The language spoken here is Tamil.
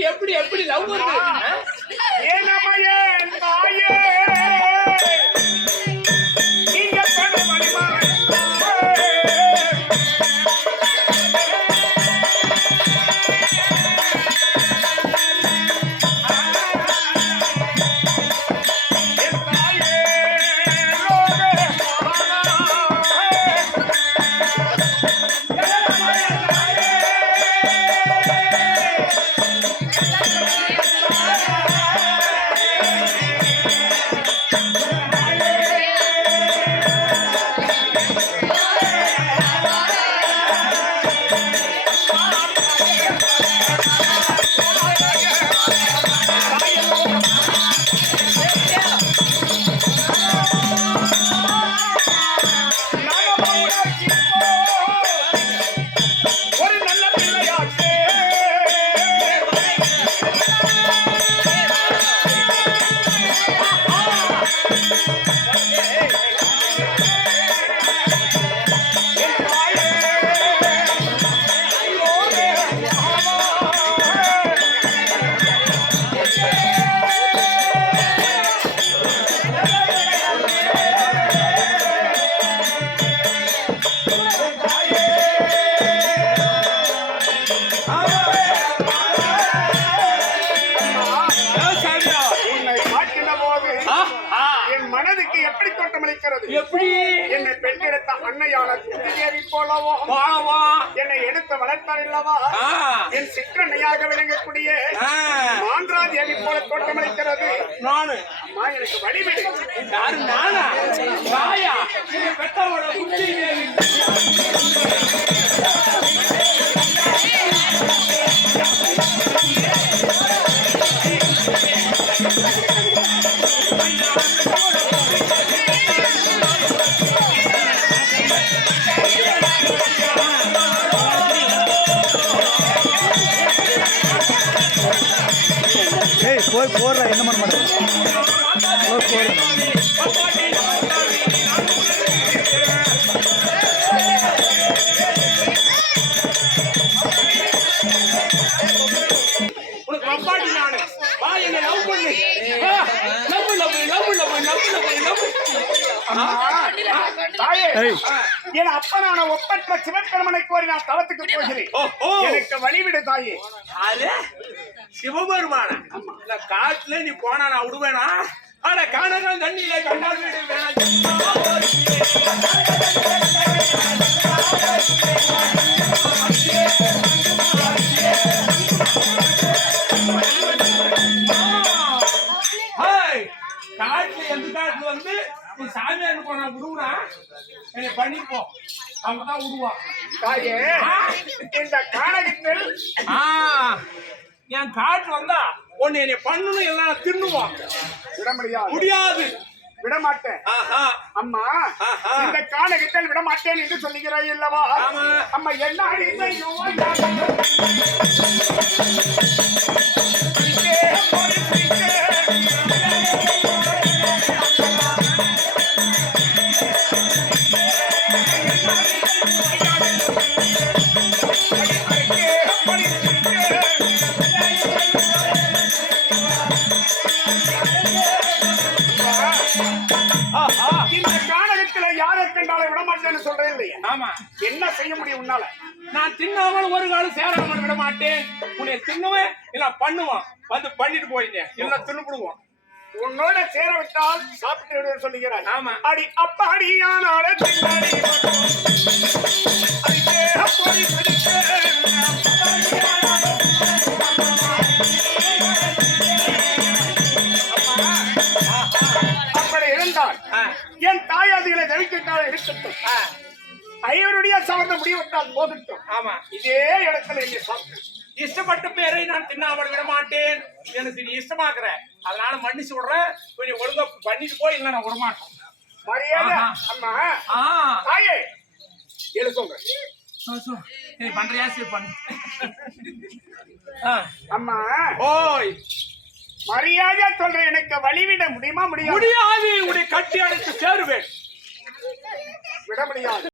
எப்படி எப்படி எப்படி லவ் வருது? தோற்றமளிக்கிறது எப்படி? என்னை பெற்றெடுத்த அன்னையான குந்திதேவி போலவோ வாவா என்னை எடுத்து வளர்த்தார் இல்லவா? என் சிற்றன்னையாக விளங்கக்கூடிய. மாந்திரா தேவி போல தோற்றமளிக்கிறது. நானு. அம்மா எனக்கு வழிவிடு யாரு நானா? நீங்க பெத்தவரோட என் அப்பனான ஒப்பற்ற சிவபெருமனை கோரி நான் தளத்துக்கு போகிறேன் ஓ ஓ எனக்கு வழிவிடு தாயே அது சிவபெருமான காட்டுல நீ போனா நான் விடுவேனா அட கனகம் தண்ணியில கண்டால் வீடு காட்டுல என்னை பண்ணிப்போ அவங்க தான் விடுவா தாயே இந்த காணகத்தில் ஆ, என் காட்டு வந்தா ஒன்னு என்னை பண்ணணும் எல்லாம் தின்னுவான் விட முடியாது. முடியாது விட மாட்டேன் ஆஹா. அம்மா. இந்த காணகத்தில் விட மாட்டேன் என்று சொல்லுகிறாய் அல்லவா. அம்மா என்ன இல்லையா? ஆமா. என்ன செய்ய முடியும் உன்னால? நான் தின்னாமல் ஒரு காலம் சேராமல் விட மாட்டேன். உன்னை தின்னுவேன் இல்ல பண்ணுவான். வந்து பண்ணிட்டு போயிட்டேன் இல்ல தின்னுபிடுவோம் உன்னோட சேர விட்டால் சாப்பிட்டு விடுவேன் சொல்லுகிறாய். ஆமா. அடி வரும். அடிக்கே அப்படி பிடிக்க. இருந்தால் என் தாயாதிகளை தவிக்கிட்டால் இருக்கட்டும் ஐவருடைய சம்பந்தம் முடிவிட்டால் போகட்டும் ஆமா. இதே இடத்துல என்னை இஷ்டப்பட்ட பேரை நான் தின்னாமல் விட மாட்டேன் எனக்கு நீ இஷ்டமாக்குற. அதனால மன்னிச்சு விடுறேன் கொஞ்சம் ஒழுங்கா பண்ணிட்டு போய் இல்ல நான் விட மாட்டேன் மரியாதை. அம்மா. ஆ. தாயே. நீ பண்றியா சரி பண்ணு. அம்மா. ஓய். மரியாதை சொல்றேன். எனக்கு வழிவிட முடியுமா? முடியாது. முடியாது. உன்னை கட்டி அடைத்து சேருவேன். விட முடியாது.